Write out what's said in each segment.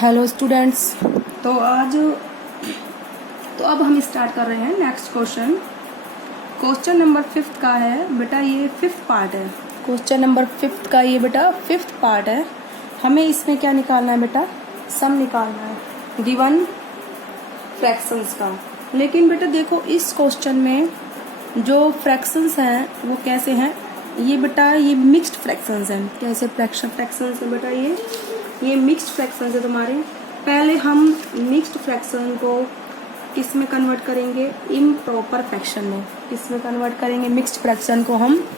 Hello students. तो अब हम स्टार्ट कर रहे हैं नेक्स्ट क्वेश्चन। क्वेश्चन नंबर 5 का है बेटा, ये 5th पार्ट है। क्वेश्चन नंबर 5 का ये बेटा 5th पार्ट है। हमें इसमें क्या निकालना है बेटा? सम निकालना है गिवन फ्रैक्शंस का। लेकिन बेटा देखो, इस क्वेश्चन में जो फ्रैक्शंस हैं वो कैसे हैं? ये बेटा ये मिक्स्ड फ्रैक्शंस हैं। कैसे फ्रैक्शंस हैं बेटा? ये मिक्स्ड फ्रैक्शंस है तुम्हारे। पहले हम मिक्स्ड फ्रैक्शन को किस में कन्वर्ट करेंगे? इम्प्रॉपर फ्रैक्शन में। किस में कन्वर्ट करेंगे? मिक्स्ड फ्रैक्शन को हम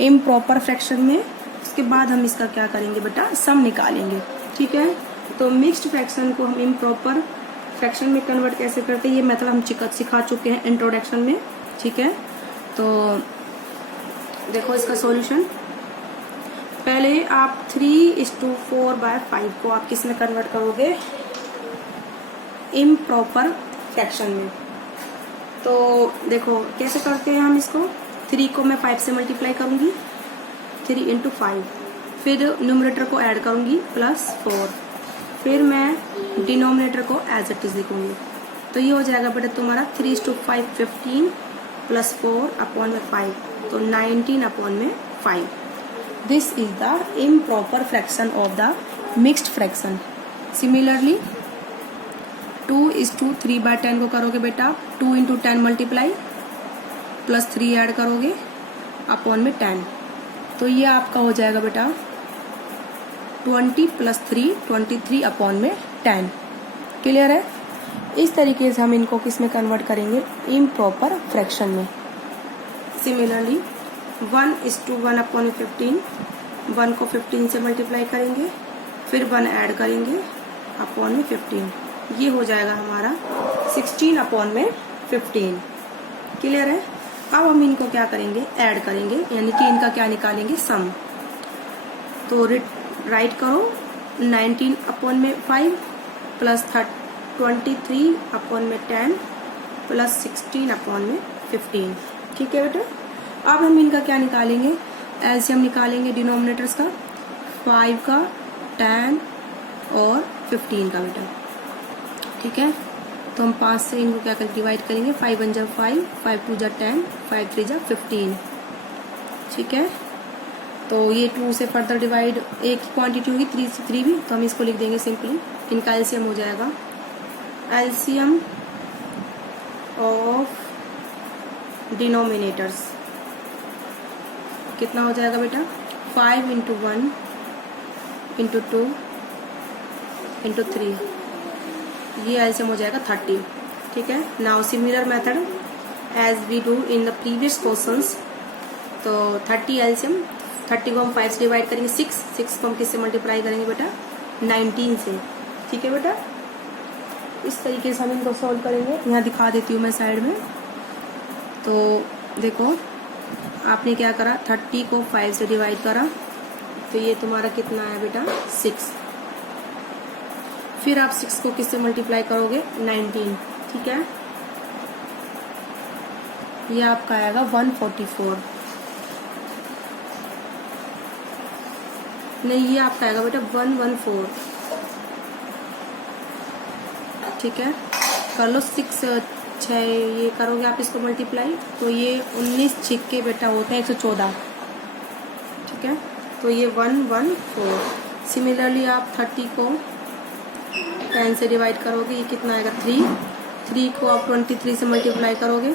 इम्प्रॉपर फ्रैक्शन में। उसके बाद हम इसका क्या करेंगे बेटा? सम निकालेंगे। ठीक है, तो मिक्स्ड फ्रैक्शन को हम इम्प्रॉपर फ्रैक्शन में कन्वर्ट कैसे करते हैं ये मेथड हम सिखा चुके हैं इंट्रोडक्शन में। ठीक है, तो देखो इसका सॉल्यूशन। पहले आप 3:4/5 को आप किस में कन्वर्ट करोगे? इम्प्रॉपर फ्रैक्शन में। तो देखो कैसे करते हैं हम इसको। 3 को मैं 5 से मल्टीप्लाई करूंगी, 3 × 5, फिर न्यूमरेटर को ऐड करूंगी +4, फिर मैं डिनोमिनेटर को एज इट इज लिखूंगी। तो ये हो जाएगा बेटा तुम्हारा 3:5 15 +4/5, तो 19/5। This is the improper fraction of the mixed fraction. Similarly, 2:3/10 को करोगे बेटा 2 × 10 मल्टीप्लाई +3 ऐड करोगे अपॉन में 10, तो ये आपका हो जाएगा बेटा 20 + 3 23/10। क्लियर है? इस तरीके से हम इनको किस में कन्वर्ट करेंगे? इम्प्रॉपर फ्रैक्शन में। सिमिलरली 1:1/15, 1 को 15 से मल्टीप्लाई करेंगे, फिर 1 ऐड करेंगे अपॉन में 15, ये हो जाएगा हमारा 16/15। क्लियर है? अब हम इनको क्या करेंगे? ऐड करेंगे, यानी कि इनका क्या निकालेंगे? सम। तो राइट करो 19/5 + 23/10 + 16/15। ठीक है बेटा, अब हम इनका क्या निकालेंगे? एलसीएम निकालेंगे डिनोमिनेटर्स का, 5 का, 10 और 15 का बेटा। ठीक है, तो हम 5 से इनको क्या कर डिवाइड करेंगे? 5 × 5, 5 × 2 = 10, 5 × 3 = 15। ठीक है, तो ये 2 से फर्दर डिवाइड, एक ही क्वांटिटी होगी 3 से 3 भी, तो हम इसको लिख देंगे सिंपली। इनका एलसीएम हो जाएगा, एलसीएम ऑफ डिनोमिनेटर्स कितना हो जाएगा बेटा? 5 × 1 × 2 × 3, ये एलसीएम हो जाएगा 30। ठीक है, now similar method as we do in the previous questions. तो 30 एलसीएम, 30 को हम 5 से डिवाइड करेंगे 6 को हम किससे मल्टीप्लाई करेंगे बेटा? 19 से। ठीक है बेटा, इस तरीके से हम इनको सॉल्व करेंगे। यहाँ दिखा देती हूँ मैं साइड में। तो देखो आपने क्या करा, 30 को 5 से डिवाइड करा, तो ये तुम्हारा कितना है बेटा? 6। फिर आप 6 को किससे मल्टीप्लाई करोगे? 19। ठीक है, ये आपका आएगा 144। नहीं, ये आपका आएगा बेटा 114। ठीक है, कर लो 6 ये करोगे आप इसको मल्टीप्लाई, तो ये 19 छिक्के बेटा होते हैं 114। ठीक है, तो ये 114। सिमिलरली आप 30 को 10 से डिवाइड करोगे, ये कितना आएगा? 3 को आप 23 से मल्टीप्लाई करोगे,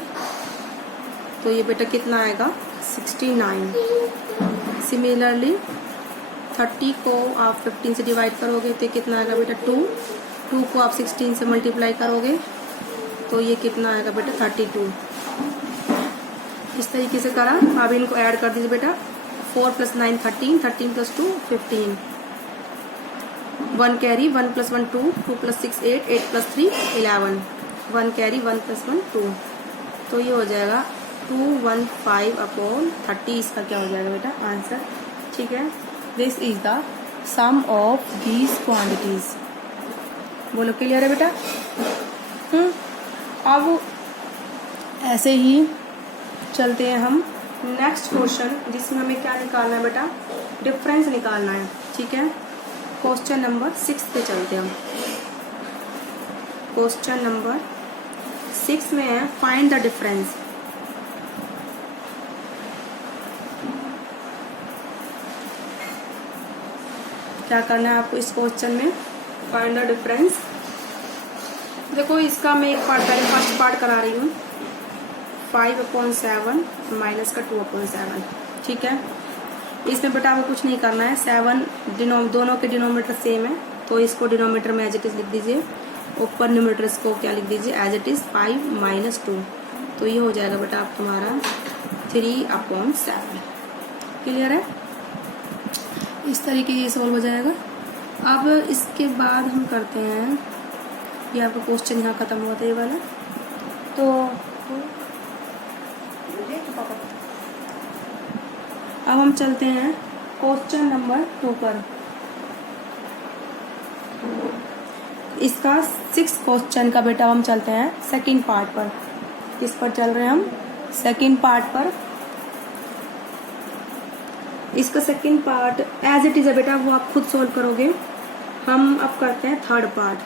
तो ये बेटा कितना आएगा? 69। सिमिलरली 30 को आप 15 से डिवाइड करोगे, तो कितना आएगा बेटा? 2 को आप 16 से मल्टीप्लाई करोगे, तो ये कितना आएगा बेटा? 32। इस तरीके से करा। अब इनको ऐड कर दीजिए बेटा, 4 + 9 13, 13 + 2 15, 1 कैरी, 1 + 1 2, 2 + 6 8, 8 + 3 11, 1 कैरी, 1 + 1 2, तो ये हो जाएगा 215/30। इसका क्या हो जाएगा बेटा? आंसर। ठीक है, this is the sum of these quantities. बोलो क्लियर है बेटा? अब ऐसे ही चलते हैं हम नेक्स्ट क्वेश्चन, जिसमें हमें क्या निकालना है बेटा? डिफरेंस निकालना है। ठीक है, क्वेश्चन नंबर 6 पे चलते हैं हम। क्वेश्चन नंबर 6 में है फाइंड द डिफरेंस। क्या करना है आपको इस क्वेश्चन में, फाइंड द डिफरेंस। देखो इसका मैं एक पार्ट पहले फर्स्ट पार्ट करा रही हूँ, 5/7 माइनस का 2/7। ठीक है, इसमें बेटा आपको कुछ नहीं करना है, 7 दोनों के डिनोमीटर सेम है तो इसको डिनोमीटर में एज इट इज लिख दीजिए, ऊपर न्यूमरेटर को क्या लिख दीजिए एज इट इज 5 - 2। तो ये हो जाएगा बेटा आप तुम्हारा 3/7। क्लियर है, इस तरीके से सॉल्व हो जाएगा। अब इसके बाद हम करते हैं, ये आपका क्वेश्चन यहाँ खत्म हुआ था ये वाला। तो अब हम चलते हैं क्वेश्चन नंबर 2 पर। इसका 6 क्वेश्चन का बेटा हम चलते हैं सेकंड पार्ट पर। किस पर चल रहे हैं हम, सेकंड पार्ट पर। इसका second part as it is है बेटा, वो आप खुद सोल्व करोगे। हम अब करते हैं थर्ड पार्ट।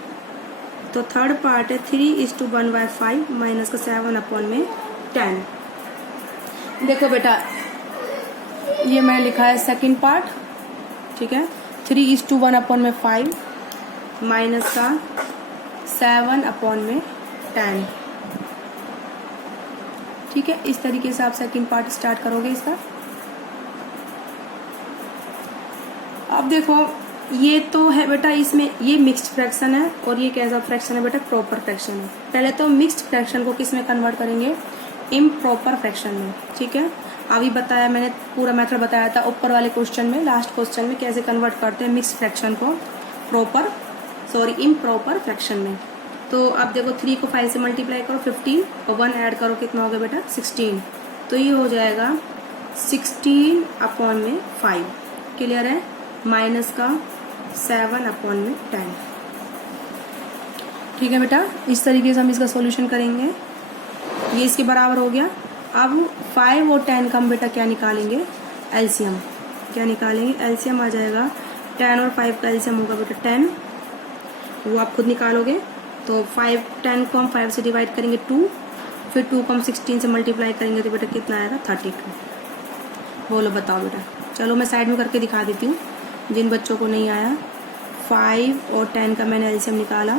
तो थर्ड पार्ट है 3:1/5 माइनस का 7/10। देखो बेटा ये मैंने लिखा है सेकंड पार्ट, ठीक है, 3:1/5 माइनस का 7/10। ठीक है, इस तरीके से आप सेकंड पार्ट स्टार्ट करोगे इसका। अब देखो ये तो है बेटा, इसमें ये मिक्स्ड फ्रैक्शन है और ये कैसा फ्रैक्शन है बेटा, प्रॉपर फ्रैक्शन है। पहले तो मिक्स्ड फ्रैक्शन को किस में कन्वर्ट करेंगे, इम्प्रॉपर फ्रैक्शन में। ठीक है, अभी बताया मैंने, पूरा मेथड बताया था ऊपर वाले क्वेश्चन में, लास्ट क्वेश्चन में कैसे कन्वर्ट करते हैं मिक्स्ड फ्रैक्शन को इम्प्रॉपर फ्रैक्शन में। तो अब देखो 3 को 5 से मल्टीप्लाई करो 15 और 1 ऐड करो, कितना हो गया बेटा 16। तो ये हो जाएगा 16/5। क्लियर है, माइनस का 7/10। ठीक है बेटा, इस तरीके से हम इसका सॉल्यूशन करेंगे। ये इसके बराबर हो गया। अब 5 और 10 का हम बेटा क्या निकालेंगे, एलसीएम। क्या निकालेंगे, एलसीएम आ जाएगा 10 और 5 का एलसीएम होगा बेटा 10, वो आप खुद निकालोगे। तो 10 को हम 5 से डिवाइड करेंगे 2, फिर 2 को हम 16 से मल्टीप्लाई करेंगे तो बेटा कितना आएगा 32। बोलो बताओ बेटा, चलो मैं साइड में करके दिखा देती हूँ जिन बच्चों को नहीं आया। 5 और 10 का मैंने एलसीएम निकाला,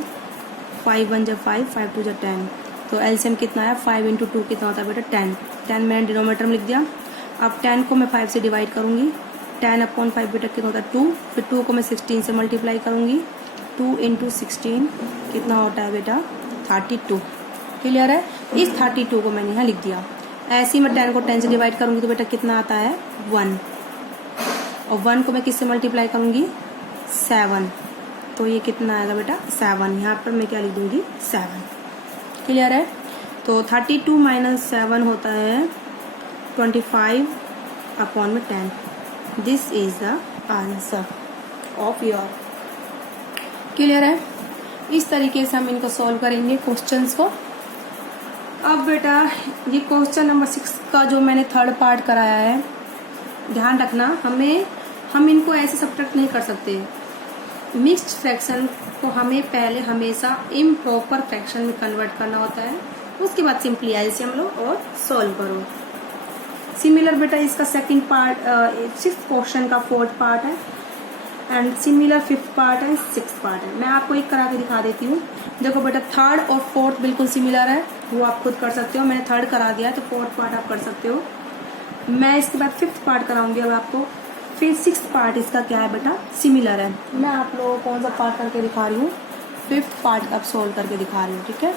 5 1 = 5, 5 2 = 10। तो एलसीएम कितना आया, 5 × 2 कितना होता है बेटा 10। 10 मैंने डिनोमीटर में लिख दिया। अब 10 को मैं 5 से डिवाइड करूंगी, 10/5 बेटा कितना होता है 2, फिर 2 को मैं 16 से मल्टीप्लाई करूंगी, 2 × 16 कितना होता है बेटा 32। क्लियर है, इस 32 को मैंने यहाँ लिख दिया। ऐसे ही मैं 10 को 10 से डिवाइड करूंगी तो बेटा कितना आता है 1, और 1 को मैं किससे मल्टीप्लाई करूंगी 7, तो ये कितना आएगा बेटा 7। यहाँ पर मैं क्या लिख दूंगी 7। क्लियर है, तो 32 - 7 होता है 25/10। This is the answer of your. Clear है, इस तरीके से हम इनको सॉल्व करेंगे क्वेश्चंस को। अब बेटा ये क्वेश्चन नंबर 6 का जो मैंने थर्ड पार्ट कराया है, ध्यान रखना हम इनको ऐसे सब्ट्रैक्ट नहीं कर सकते। मिक्स्ड फ्रैक्शन को हमें पहले हमेशा इम्प्रॉपर फ्रैक्शन में कन्वर्ट करना होता है, उसके बाद सिंपली एलसीएम लो और सॉल्व करो। सिमिलर बेटा इसका सेकंड पार्ट 6th क्वेश्चन का 4th पार्ट है, एंड सिमिलर 5th पार्ट है, 6th पार्ट है। मैं आपको एक करा के दिखा देती हूँ। देखो बेटा 3rd और 4th बिल्कुल सिमिलर है, वो आप खुद कर सकते हो। मैंने 3rd करा दिया है तो 4th पार्ट आप कर सकते हो। मैं इसके बाद 5th पार्ट कराऊंगी अब आपको, फिर 6th पार्ट इसका क्या है बेटा सिमिलर है। मैं आप लोगों को कौन सा पार्ट करके दिखा रही हूँ, 5th पार्ट अब सोल्व करके दिखा रही हूँ। ठीक है,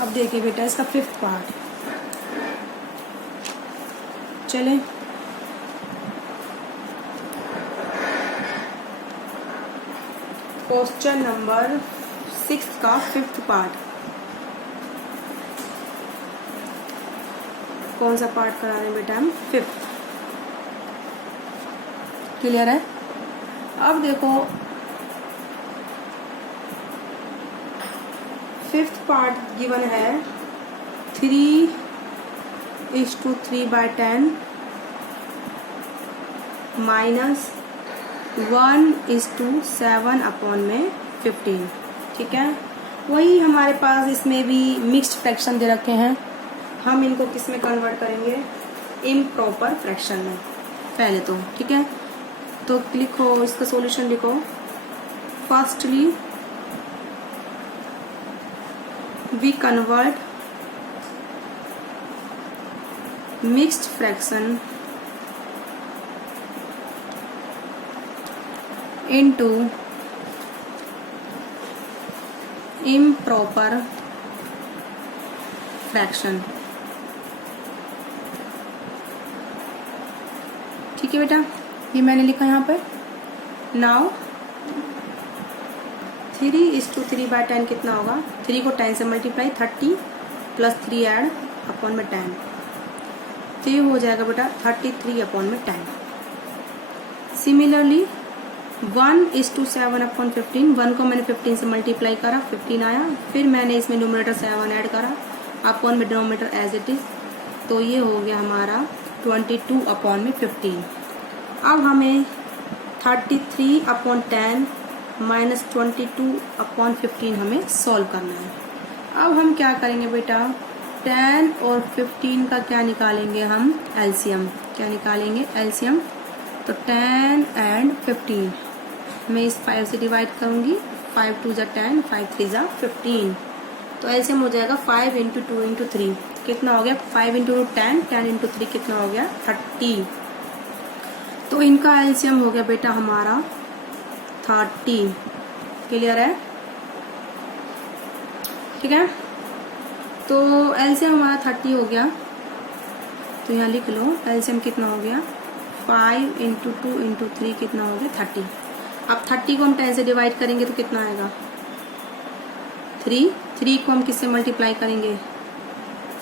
अब देखिए बेटा इसका 5th पार्ट। चले क्वेश्चन नंबर 6 का 5th पार्ट। कौन सा पार्ट करा रहे हैं बेटा हम, 5th। क्लियर है, अब देखो फिफ्थ पार्ट गिवन है 3:3/10 -1:7/15। ठीक है, वही हमारे पास इसमें भी मिक्स्ड फ्रैक्शन दे रखे हैं, हम इनको किस में कन्वर्ट करेंगे, इम्प्रॉपर फ्रैक्शन में पहले तो। ठीक है, तो लिखो इसका सॉल्यूशन लिखो। Firstly we convert mixed fraction into improper fraction। ठीक है बेटा, ये मैंने लिखा यहाँ पर। नाउ 3:3/10 कितना होगा, 3 को 10 से मल्टीप्लाई, 30 + 3 ऐड अपॉन में 10, तो ये हो जाएगा बेटा 33/10। सिमिलरली 1:7/15, 1 को मैंने 15 से मल्टीप्लाई करा, 15 आया, फिर मैंने इसमें न्यूमरेटर 7 ऐड करा, अपॉन में डिनोमिनेटर एज इट इज, तो ये हो गया हमारा 22/15। अब हमें 33/10 - 22/15 हमें सॉल्व करना है। अब हम क्या करेंगे बेटा, 10 और 15 का क्या निकालेंगे हम, एलसीएम। क्या निकालेंगे, एलसीएम। तो 10 and 15 मैं इस 5 से डिवाइड करूंगी, 5 2 = 10, 5 3 = 15, तो एलसीएम हो जाएगा 5 × 2 × 3 कितना हो गया, 5 × 10, 10 × 3 कितना हो गया, 30। तो इनका एलसीएम हो गया बेटा हमारा 30। क्लियर है? ठीक है, तो एलसीएम हमारा 30 हो गया, तो यहाँ लिख लो एलसीएम कितना हो गया, 5 × 2 × 3 कितना हो गया, 30। अब 30 को हम 10 से डिवाइड करेंगे तो कितना आएगा, 3 को हम किससे मल्टीप्लाई करेंगे,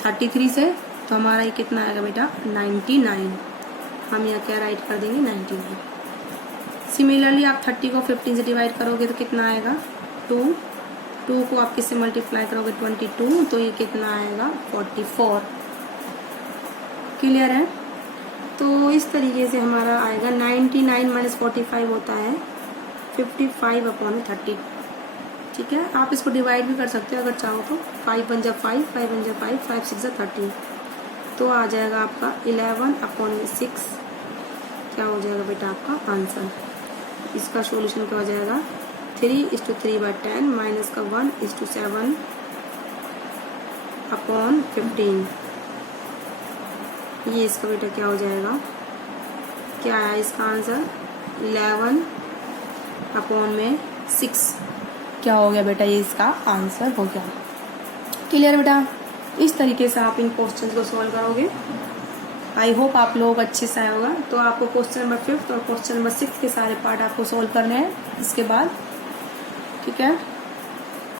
33 से, तो हमारा ये कितना आएगा बेटा, 99। हम यहाँ क्या राइट कर देंगे, 99। सिमिलरली आप 30 को 15 से डिवाइड करोगे तो कितना आएगा, 2 को आप किससे मल्टीप्लाई करोगे, 22, तो ये कितना आएगा, 44। क्लियर है? तो इस तरीके से हमारा आएगा 99 - 45 होता है 55/30। ठीक है, आप इसको डिवाइड भी कर सकते हो अगर चाहो तो, 5 × 1 = 5, 5 × 1 = 5, 5 × 6 = 30, तो आ जाएगा आपका 11/6। क्या हो जाएगा बेटा आपका आंसर। इसका सॉल्यूशन क्या हो जाएगा, 3:3/10 माइनस का 1:7/15। ये इसका बेटा क्या हो जाएगा, क्या है इसका आंसर, 11/6। क्या हो गया बेटा, ये इसका आंसर हो गया। क्लियर बेटा? इस तरीके से आप इन क्वेश्चंस को सॉल्व करोगे। आई होप आप लोग अच्छे से आया होगा। तो आपको क्वेश्चन नंबर 5 और क्वेश्चन नंबर 6 के सारे पार्ट आपको सॉल्व करने हैं इसके बाद। ठीक है।